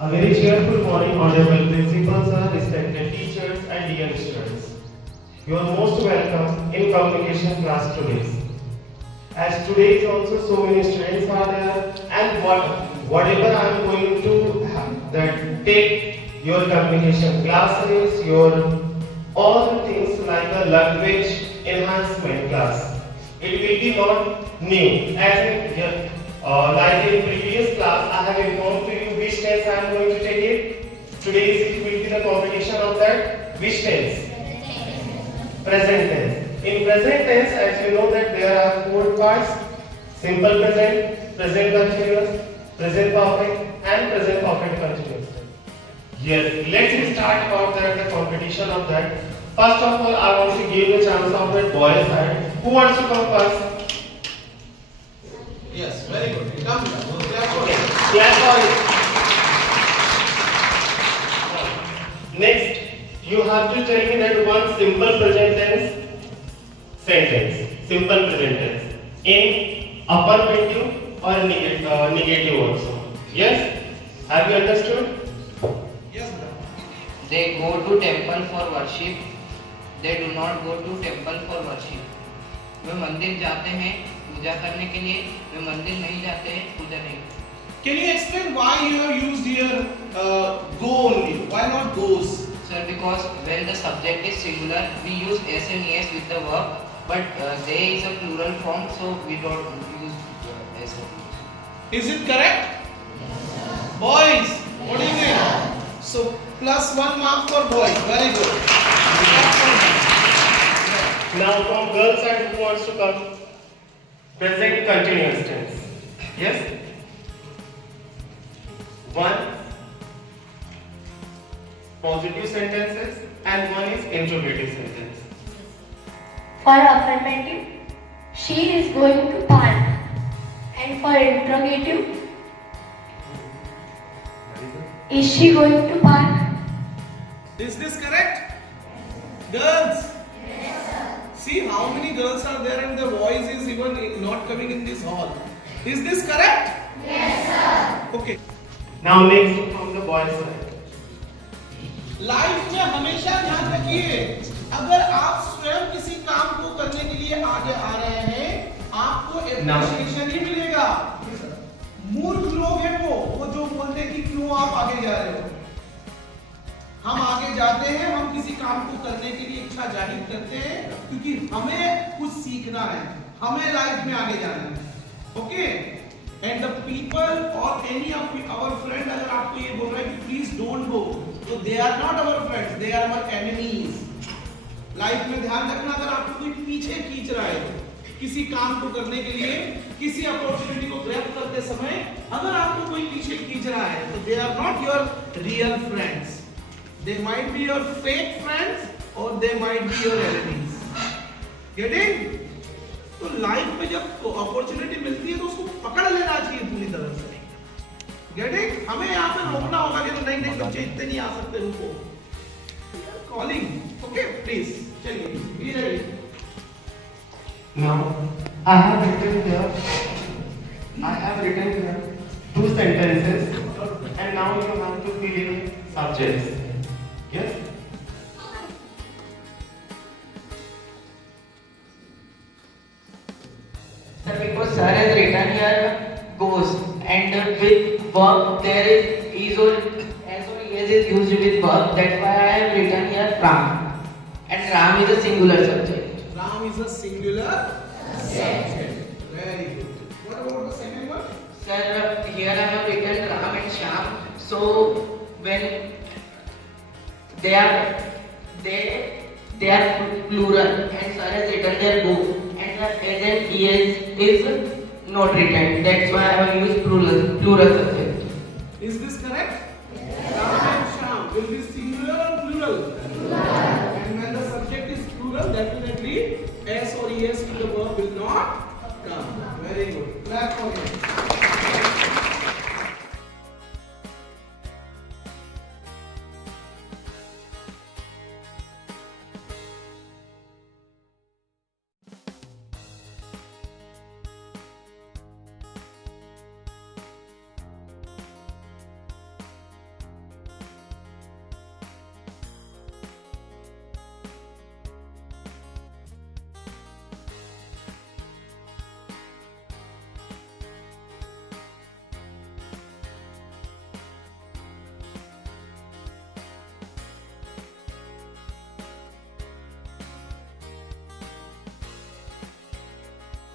A very cheerful morning, honorable principal sir, respected teachers and dear students. You are most welcome in communication class today. As today is also so many students are there, and whatever I am going to have, that take your communication classes, your all the things like a language enhancement class. It will be not new. As in, like in previous class, I have informed to you which tense I am going to take it. Today it will be the competition of that. Which tense? Present tense. In present tense, as you know that there are four parts: simple present, present continuous, present perfect, and present perfect continuous. Yes, let's start about the competition of that. First of all, I want to give the chance of that boys side. Who wants to come first? Yes, very good. Come here. Clap for it. Clap for it. Next, you have to tell me that one simple present tense sentence. Simple present tense. In affirmative or negative also. Yes? Have you understood? Yes, sir. They go to temple for worship. They do not go to temple for worship. वे मंदिर जाते हैं पूजा करने के लिए, वे मंदिर नहीं जाते हैं पूजा नहीं. Can you explain why you have used here go only? Why not goes? Sir, because when the subject is singular, we use s and es with the verb, but they is a plural form, so we don't use s. Is it correct? Boys, what do you think? So plus 1 mark for boys. Very good. Now from girls side, who wants to come? Present continuous tense. Yes? One positive sentences and one is interrogative sentence. For affirmative, she is going to park. And for interrogative, is she going to park? Is this correct? Girls? Yes, sir. See how many girls are there and the voice is even not coming in this hall. Is this correct? Yes, sir. Okay. Now next from the boys side. Life में हमेशा ध्यान रखिए, अगर आप स्वयं किसी काम को करने के लिए आगे आ रहे हैं, आपको एप्रिशिएशन ही मिलेगा. मूर्ख लोग हैं वो जो बोलते हैं कि क्यों आप आगे जा रहे हो. हम आगे जाते हैं, हम किसी काम को करने के लिए इच्छा जाहिर करते हैं क्योंकि हमें कुछ सीखना है, हमें लाइफ में आगे जाना है. ओके? एंड द पीपल और एनी ऑफ आवर फ्रेंड अगर आपको ये बोल रहा है कि प्लीज डोंट गो, तो they are not our friends, they are our enemies. Life में ध्यान रखना, अगर आपको कोई पीछे खींच रहा है किसी काम को करने के लिए, किसी अपॉर्चुनिटी को ग्रैब करते समय अगर आपको कोई पीछे खींच रहा है, तो they are not your real friends. They might be your fake friends or they might be your enemies. Getting? तो लाइफ में जब अपॉर्चुनिटी मिलती है तो उसको पकड़ लेना चाहिए पूरी तरह से. Getting? हमें यहाँ पे रोकना होगा कि तो नहीं बच्चे इतने नहीं आ सकते, रुको. Calling. Okay, please. चलिए. Be ready. Now I have written here two sentences and now you have to fill in subjects. Yes? Sir, because sir has written here goes, and with verb there is or as or es is used with verb. That's why I have written here Ram, and Ram is a singular subject. Ram is a singular subject. Very good. What about the second one? Sir, here I have written Ram and Shyam. So when they are plural, and sir has written their go, and the as and es is not written. That's why I have used plural subject.